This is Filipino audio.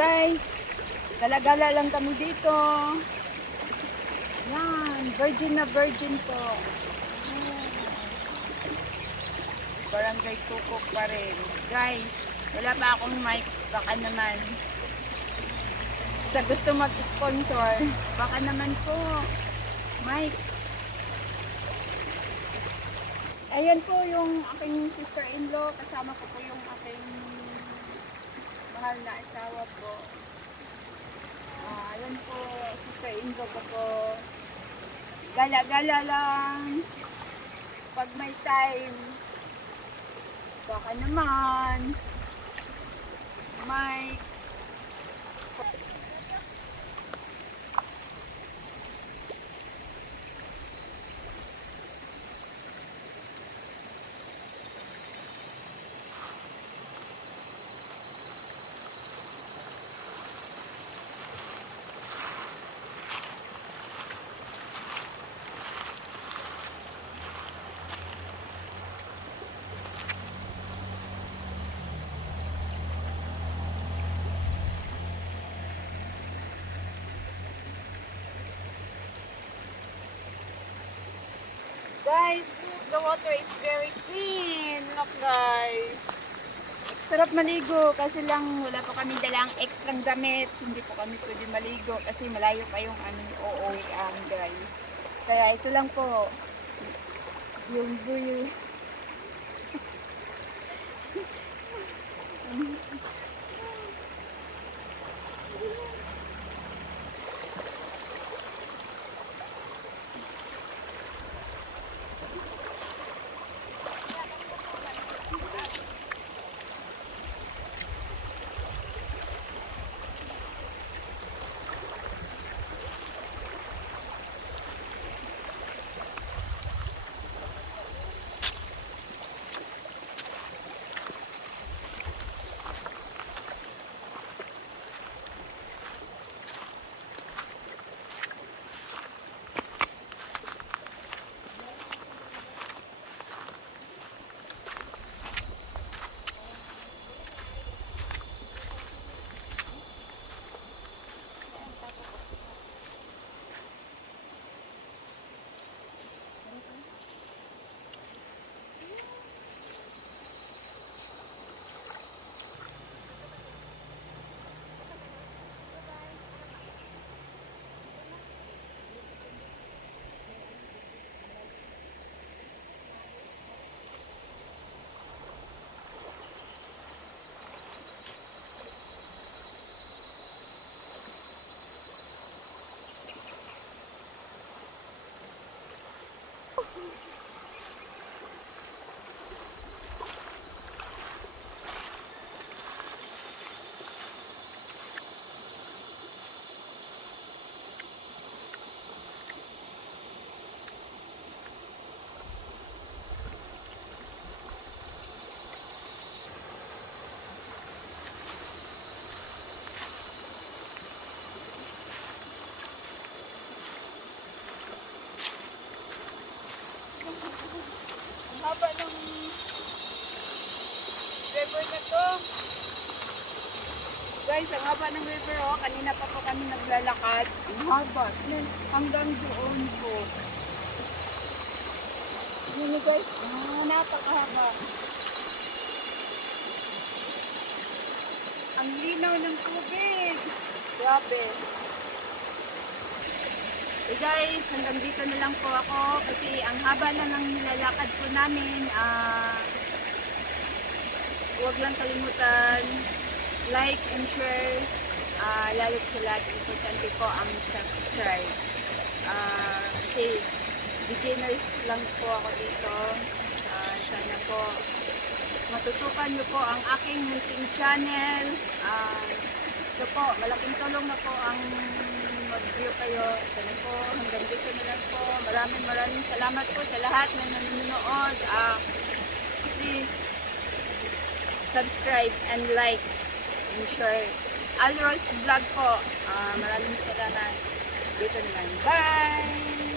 guys, gala-gala lang kami dito. Yan, virgin na virgin po. Barangay Tukok pa rin. Guys, wala pa akong mic. Baka naman. Sa gusto mag-sponsor, baka naman po. Mic. Ayan po yung aking sister-in-law. Kasama ko po yung aking mahal na asawa po. Ayan po, sister-in-law ko po. Gala-gala lang. Pag may time. Baka naman. May guys, look, the water is very clean. Look guys. Sarap maligo kasi lang wala pa kami dalang extrang damit. Hindi po kami pwede maligo kasi malayo pa yung aming OOM guys. Kaya ito lang po. Yung view. Haba ng river na to. Guys, ang haba ng river oh. Kanina pa po kami naglalakad. Ang haba. Hanggang doon po. Yun guys. Napakahaba. Ang linaw ng tubig. Grabe. Eh guys, hanggang dito na lang po ako kasi ang haba na ng nilalakad po namin. Huwag lang kalimutan like and share. Lalo sa lahat, importante po ang subscribe. Kasi beginners lang po ako dito. Sana po matutukan nyo po ang aking munting channel. Ito po, malaking tulong na po ang mag-view kayo. Sana po, hanggang dito na lang po. Maraming salamat po sa lahat na nanonood. Please, subscribe and like and share. Alros Vlog po. Maraming salamat. Dito na lang. Bye!